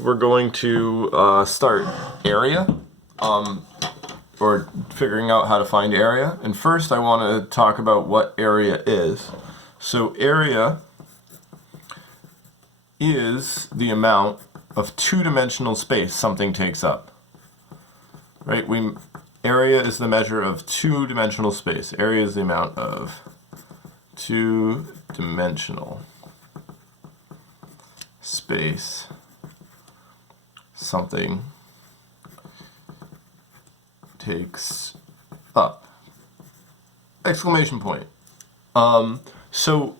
we're going to start area, or figuring out how to find area. And first I want to talk about what area is. So area is the amount of two-dimensional space something takes up. Right? Area is the measure of two-dimensional space. Area is the amount of two-dimensional space something takes up. Exclamation point. So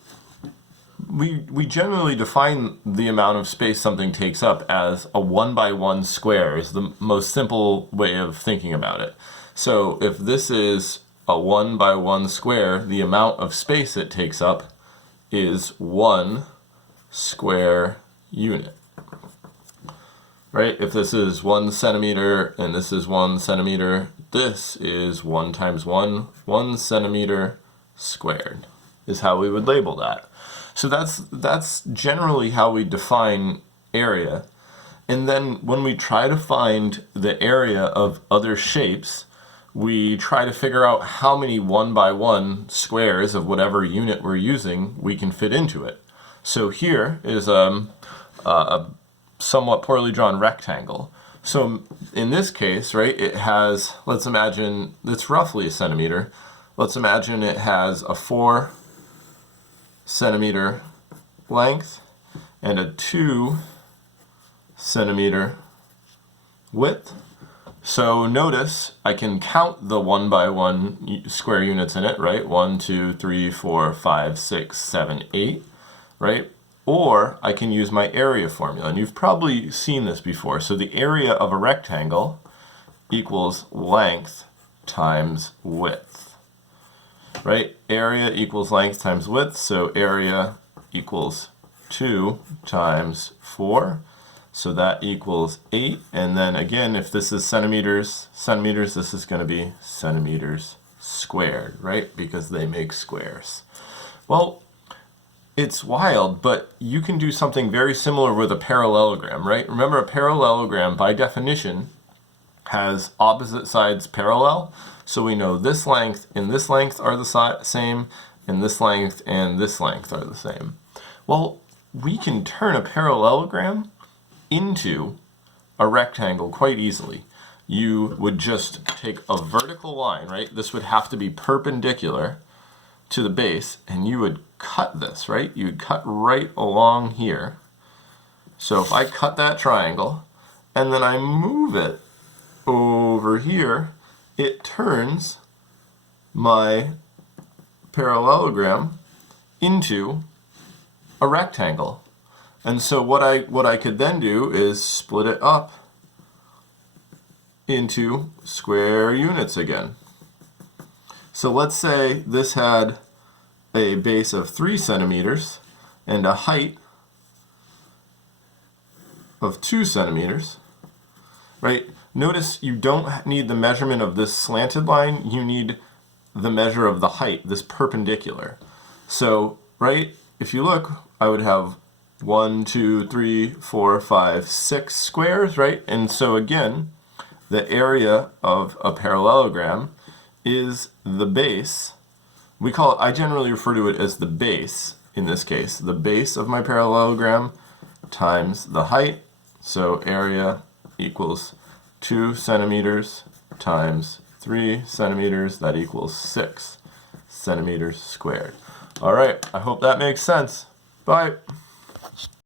we generally define the amount of space something takes up as a 1 by 1 square is the most simple way of thinking about it. So if this is a 1 by 1 square, the amount of space it takes up is 1 square unit. Right? If this is 1 centimeter and this is 1 centimeter, this is 1 times 1, 1 centimeter squared is how we would label that. So that's generally how we define area. And then when we try to find the area of other shapes, we try to figure out how many 1 by 1 squares of whatever unit we're using we can fit into it. So here is a somewhat poorly drawn rectangle. So in this case, right, it has, let's imagine it's roughly a centimeter. Let's imagine it has a 4 centimeter length and a 2 centimeter width. So notice I can count the 1 by 1 square units in it, right? 1, 2, 3, 4, 5, 6, 7, 8, right? Or I can use my area formula, and you've probably seen this before. So the area of a rectangle equals length times width, right? Area equals length times width, so area equals 2 times 4, so that equals 8. And then again, if this is centimeters, this is going to be centimeters squared, right? Because they make squares. Well, it's wild, but you can do something very similar with a parallelogram, right? Remember, a parallelogram, by definition, has opposite sides parallel. So we know this length and this length are the same, and this length and this length are the same. Well, we can turn a parallelogram into a rectangle quite easily. You would just take a vertical line, right? This would have to be perpendicular to the base, and you would cut this, right? You would cut right along here. So if I cut that triangle and then I move it over here, it turns my parallelogram into a rectangle. And so what I could then do is split it up into square units again. So let's say this had a base of 3 centimeters and a height of 2 centimeters, right? Notice you don't need the measurement of this slanted line, you need the measure of the height, this perpendicular. So, right, if you look, I would have 1, 2, 3, 4, 5, 6 squares, right? And so again, the area of a parallelogram is the base. I generally refer to it as the base in this case. The base of my parallelogram times the height. So area equals 2 centimeters times 3 centimeters. That equals 6 centimeters squared. All right, I hope that makes sense. Bye.